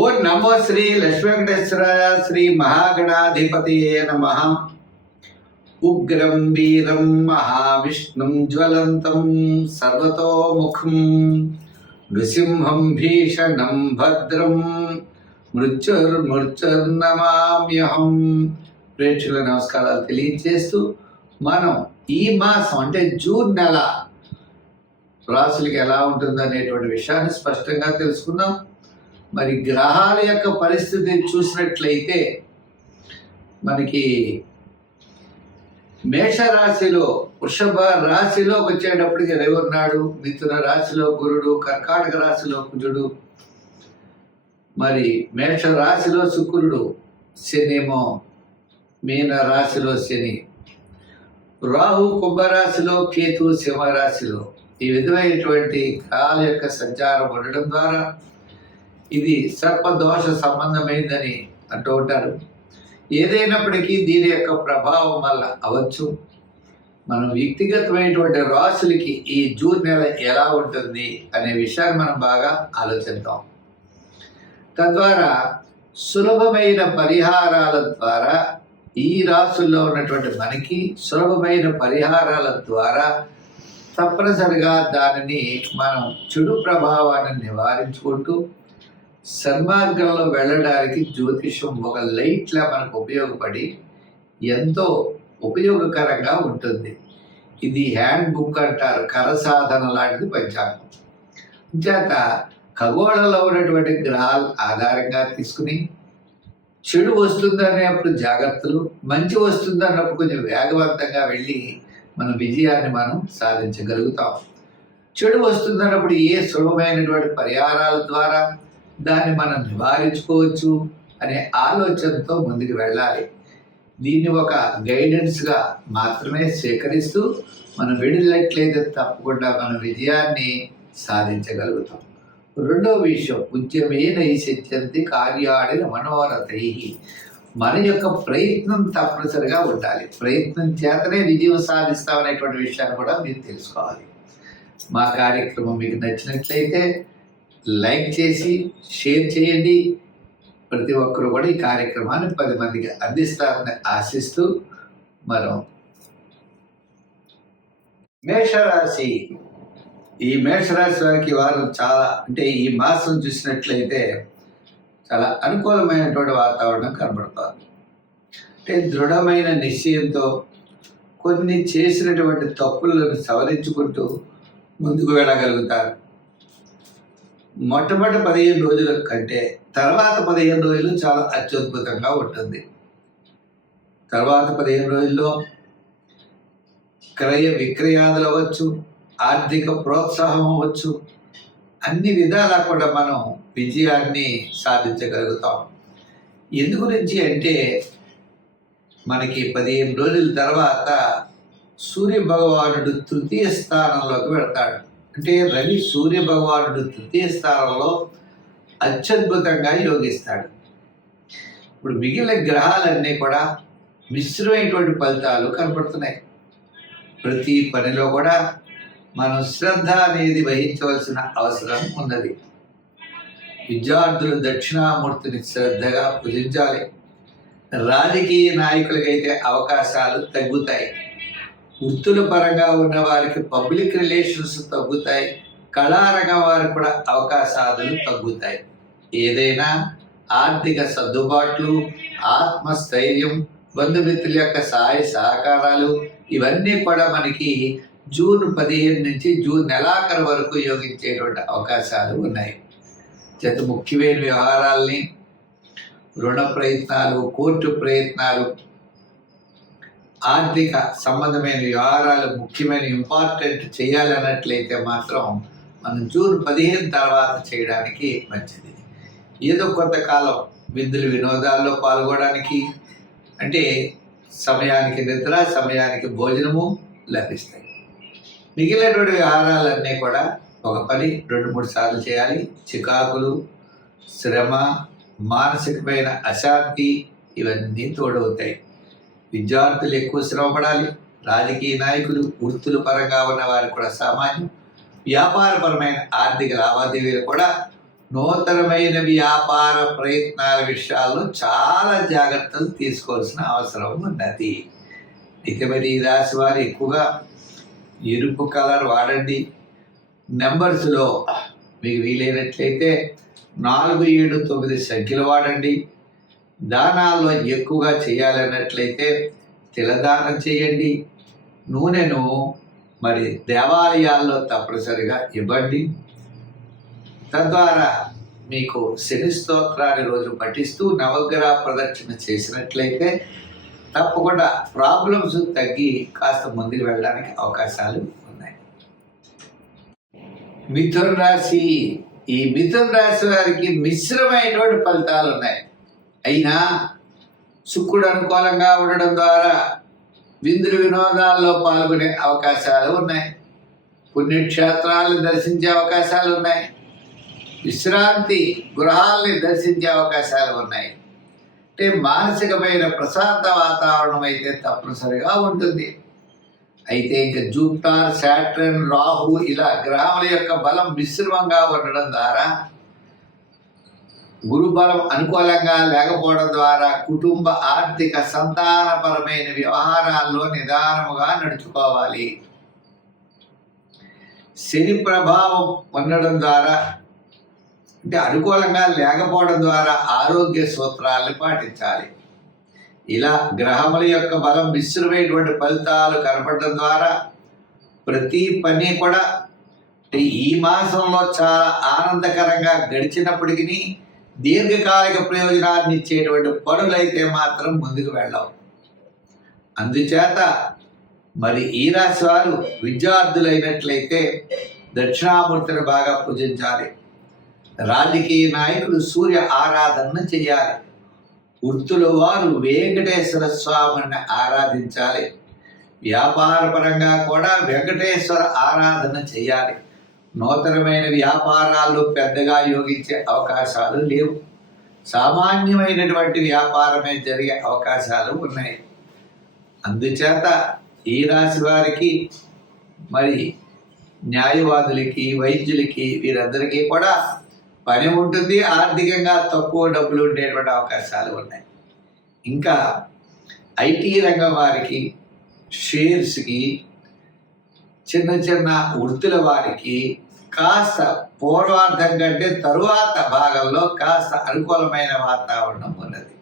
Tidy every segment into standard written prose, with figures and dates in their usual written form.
ఓం నమో శ్రీ లక్ష్మీ వెంకటేశ్వర శ్రీ మహాగణాధిపతియే నమః. ఉగ్రం వీరం మహావిష్ణుం జ్వలంతం సర్వతోముఖం నృసింహం భీషణం భద్రం మృత్యుర్నమామ్యహం. ప్రేక్షకుల నమస్కారాలు తెలియజేస్తూ మనం ఈ మాసం అంటే జూన్ నెల రాశులకి ఎలా ఉంటుందనేటువంటి విషయాన్ని స్పష్టంగా తెలుసుకుందాం. మరి గ్రహాల యొక్క పరిస్థితి చూసినట్లయితే మనకి మేషరాశిలో వృషభ రాశిలోకి వచ్చేటప్పటికి రవి ఉన్నాడు, మిథున రాశిలో గురుడు, కర్కాటక రాశిలో కుజుడు, మరి మేష రాశిలో శుక్రుడు, శనేమో మీన రాశిలో శని, రాహు కుంభరాశిలో కేతు సింహరాశిలో. ఈ విధమైనటువంటి గ్రహాల యొక్క సంచారం ఉండడం ద్వారా ఇది సర్పదోష సంబంధమైందని అంటూ ఉంటారు. ఏదైనప్పటికీ దీని యొక్క ప్రభావం వల్ల అవచ్చు మనం వ్యక్తిగతమైనటువంటి రాశులకి ఈ జూన్ నెల ఎలా ఉంటుంది అనే విషయాన్ని మనం బాగా ఆలోచిద్దాం. తద్వారా సులభమైన పరిహారాల ద్వారా ఈ రాశుల్లో ఉన్నటువంటి మనకి సులభమైన పరిహారాల ద్వారా తప్పనిసరిగా దానిని మనం చెడు ప్రభావాన్ని నివారించుకుంటూ సన్మార్గంలో వెళ్ళడానికి జ్యోతిషం ఒక లైట్లా మనకు ఉపయోగపడి ఎంతో ఉపయోగకరంగా ఉంటుంది. ఇది హ్యాండ్ బుక్ అంటారు, కరసాధన లాంటిది పంచాంగం. చేత ఖగోళంలో ఉన్నటువంటి గ్రహాల ఆధారంగా తీసుకుని చెడు వస్తుందనేప్పుడు జాగ్రత్తలు, మంచి వస్తుందన్నప్పుడు కొంచెం వేగవంతంగా వెళ్ళి మన విజయాన్ని మనం సాధించగలుగుతాం. చెడు వస్తుందన్నప్పుడు ఏ సులభమైనటువంటి పరిహారాల ద్వారా దాన్ని మనం నివారించుకోవచ్చు అనే ఆలోచనతో ముందుకు వెళ్ళాలి. దీన్ని ఒక గైడెన్స్గా మాత్రమే స్వీకరిస్తూ మనం వెళ్ళినట్లయితే తప్పకుండా మన విజయాన్ని సాధించగలుగుతాం. రెండో విషయం, ఉద్యమే నైసిత్యంతి కార్యాణి మనోరథై. మన యొక్క ప్రయత్నం తప్పనిసరిగా ఉండాలి. ప్రయత్నం చేతనే విజయం సాధిస్తామనేటువంటి విషయాన్ని కూడా మీరు తెలుసుకోవాలి. మా కార్యక్రమం మీకు నచ్చినట్లయితే లైక్ చేసి షేర్ చేయండి. ప్రతి ఒక్కరు కూడా ఈ కార్యక్రమాన్ని 10 మందికి అందిస్తారని ఆశిస్తూ మనం మేషరాశి, ఈ మేషరాశి వారికి వారు చాలా అంటే ఈ మాసం చూసినట్లయితే చాలా అనుకూలమైనటువంటి వాతావరణం కనబడుతుంది. అంటే దృఢమైన నిశ్చయంతో కొన్ని చేసినటువంటి తప్పులను సవరించుకుంటూ ముందుకు వెళ్ళగలుగుతారు. మొట్టమొదటి 15 రోజుల కంటే తర్వాత 15 రోజులు చాలా అత్యద్భుతంగా ఉంటుంది. తర్వాత 15 రోజుల్లో క్రయ విక్రయాలు అవ్వచ్చు, ఆర్థిక ప్రోత్సాహం అవ్వచ్చు, అన్ని విధాలా కూడా మనం విజయాన్ని సాధించగలుగుతాం. ఎందు గురించి అంటే మనకి 15 రోజుల తర్వాత సూర్య భగవానుడు తృతీయ స్థానంలోకి వెళ్తాడు. అంటే రవి సూర్య భగవానుడు తృతీయ స్థానంలో అత్యద్భుతంగా యోగిస్తాడు. ఇప్పుడు మిగిలిన గ్రహాలన్నీ కూడా మిశ్రమైనటువంటి ఫలితాలు కనపడుతున్నాయి. ప్రతి పనిలో కూడా మనం శ్రద్ధ అనేది వహించవలసిన అవసరం ఉన్నది. విద్యార్థులు దక్షిణామూర్తిని శ్రద్ధగా పూజించాలి. రాజకీయ నాయకులకైతే అవకాశాలు తగ్గుతాయి. వృత్తుల పరంగా ఉన్న వారికి పబ్లిక్ రిలేషన్స్ తగ్గుతాయి. కళారంగం వారికి కూడా అవకాశాలు తగ్గుతాయి. ఏదైనా ఆర్థిక సర్దుబాట్లు, ఆత్మస్థైర్యం, బంధుమిత్రుల యొక్క సహాయ సహకారాలు ఇవన్నీ కూడా మనకి జూన్ 15 నుంచి జూన్ నెలాఖరు వరకు యోగించేటువంటి అవకాశాలు ఉన్నాయి. చేత ముఖ్యమైన వ్యవహారాల్ని, రుణ ప్రయత్నాలు, కోర్టు ప్రయత్నాలు, ఆర్థిక సంబంధమైన వ్యవహారాలు ముఖ్యమైన ఇంపార్టెంట్ చేయాలన్నట్లయితే మాత్రం మనం జూన్ 15 తర్వాత చేయడానికి మంచిది. ఏదో కొంతకాలం విందులు వినోదాల్లో పాల్గొనడానికి, అంటే సమయానికి నిద్ర, సమయానికి భోజనము లభిస్తాయి. మిగిలినటువంటి వ్యవహారాలన్నీ కూడా ఒక పని 2-3 సార్లు చేయాలి. చికాకులు, శ్రమ, మానసికమైన అశాంతి ఇవన్నీ తోడవుతాయి. విద్యార్థులు ఎక్కువ శ్రమపడాలి. రాజకీయ నాయకులు, వృత్తుల పరంగా ఉన్న వారికి కూడా సామాన్యం. వ్యాపారపరమైన ఆర్థిక లావాదేవీలు కూడా నూతనమైన వ్యాపార ప్రయత్నాల విషయాల్లో చాలా జాగ్రత్తలు తీసుకోవాల్సిన అవసరం ఉన్నది. అయితే మరి ఈ రాశి వారు ఎక్కువగా ఎరుపు కలర్ వాడండి. నెంబర్స్లో మీకు వీలైనట్లయితే 4, 7, 9 సంఖ్యలు వాడండి. దానాల్లో ఎక్కువగా చేయాలన్నట్లయితే తిలదానం చేయండి. నూనెను మరి దేవాలయాల్లో తప్పనిసరిగా ఇవ్వండి. తద్వారా మీకు శని స్తోత్రాన్ని రోజు పఠిస్తూ నవగ్రహ ప్రదక్షిణ చేసినట్లయితే తప్పకుండా ప్రాబ్లమ్స్ తగ్గి కాస్త ముందుకు వెళ్ళడానికి అవకాశాలు ఉన్నాయి. మిథున రాశి. ఈ మిథున రాశి వారికి మిశ్రమైనటువంటి ఫలితాలు ఉన్నాయి. అయినా శుక్రుడు అనుకూలంగా ఉండడం ద్వారా విందులు వినోదాల్లో పాల్గొనే అవకాశాలు ఉన్నాయి. పుణ్యక్షేత్రాలను దర్శించే అవకాశాలు ఉన్నాయి. విశ్రాంతి గృహాల్ని దర్శించే అవకాశాలు ఉన్నాయి. అంటే మానసికమైన ప్రశాంత వాతావరణం అయితే తప్పనిసరిగా ఉంటుంది. అయితే ఇంకా జూపిటర్, సాటర్న్, రాహు ఇలా గ్రహముల యొక్క బలం మిశ్రమంగా ఉండడం ద్వారా, గురుబలం అనుకూలంగా లేకపోవడం ద్వారా కుటుంబ ఆర్థిక సంతానపరమైన వ్యవహారాల్లో నిదానముగా నడుచుకోవాలి. శని ప్రభావం ఉండడం ద్వారా అంటే అనుకూలంగా లేకపోవడం ద్వారా ఆరోగ్య సూత్రాలను పాటించాలి. ఇలా గ్రహముల యొక్క బలం మిశ్రమైనటువంటి ఫలితాలు కనపడడం ద్వారా ప్రతి పని కూడా ఈ మాసంలో చాలా ఆనందకరంగా గడిచినప్పటికీ దీర్ఘకాలిక ప్రయోజనాన్ని ఇచ్చేటువంటి పనులైతే మాత్రం ముందుకు వెళ్ళవు. అందుచేత మరి ఈ రాశి వారు విద్యార్థులైనట్లయితే దక్షిణామూర్తిని బాగా పూజించాలి. రాజకీయ నాయకులు సూర్య ఆరాధన చేయాలి. వృత్తుల వారు వెంకటేశ్వర స్వామిని ఆరాధించాలి. వ్యాపారపరంగా కూడా వెంకటేశ్వర ఆరాధన చేయాలి. నూతనమైన వ్యాపారాల్లో పెద్దగా యోగించే అవకాశాలు లేవు. సామాన్యమైనటువంటి వ్యాపారమే జరిగే అవకాశాలు ఉన్నాయి. అందుచేత ఈ రాశి వారికి మరి న్యాయవాదులకి, వైద్యులకి వీరందరికీ కూడా పని ఉంటుంది. ఆర్థికంగా తక్కువ డబ్బులు ఉండేటువంటి అవకాశాలు ఉన్నాయి. ఇంకా ఐటీ రంగం వారికి, షేర్స్కి, చిన్న చిన్న వృత్తుల వారికి కాస్త పూర్వార్థం కంటే తరువాత భాగంలో కాస్త అనుకూలమైన వాతావరణం ఉన్నది.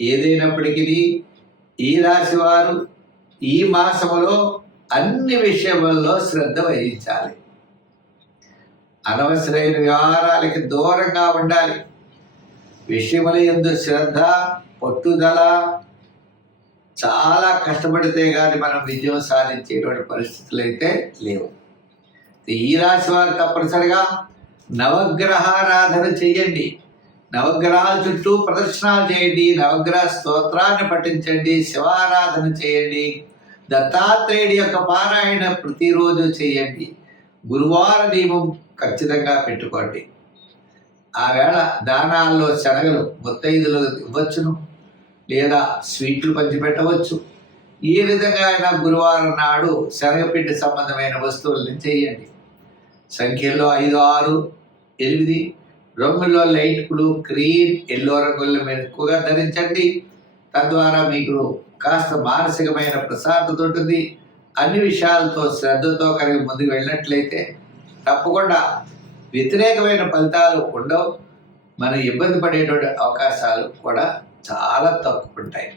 ఏదైనప్పటికీ ఈ రాశి వారు ఈ మాసములో అన్ని విషయములలో శ్రద్ధ వహించాలి. అనవసరమైన వ్యవహారాలకి దూరంగా ఉండాలి. విషయముల యందు శ్రద్ధ, పట్టుదల, చాలా కష్టపడితే కానీ మనం విజయం సాధించేటువంటి పరిస్థితులు అయితే లేవు. ఈ రాశి వారు తప్పనిసరిగా నవగ్రహారాధన చేయండి. నవగ్రహాల చుట్టూ ప్రదర్శనలు చేయండి. నవగ్రహ స్తోత్రాన్ని పఠించండి. శివారాధన చేయండి. దత్తాత్రేయుడి యొక్క పారాయణ ప్రతిరోజు చేయండి. గురువార నియమం ఖచ్చితంగా పెట్టుకోండి. ఆ వేళ దానాల్లో శనగలు ముత్తైదులు ఇవ్వచ్చును, లేదా స్వీట్లు పంచిపెట్టవచ్చు. ఏ విధంగా అయినా గురువారం నాడు శనగపిండి సంబంధమైన వస్తువులను చేయండి. సంఖ్యల్లో 5, 6, 8 రంగుల్లో లైట్ బ్లూ, గ్రీన్, ఎల్లో రంగుల్లో మీరు ఎక్కువగా ధరించండి. తద్వారా మీకు కాస్త మానసికమైన ప్రశాంతత ఉంటుంది. అన్ని విషయాలతో శ్రద్ధతో కలిగి ముందుకు వెళ్ళినట్లయితే తప్పకుండా వ్యతిరేకమైన ఫలితాలు ఉండవు. మనం ఇబ్బంది పడేటువంటి అవకాశాలు కూడా చాలా తక్కువ ఉంటాయి.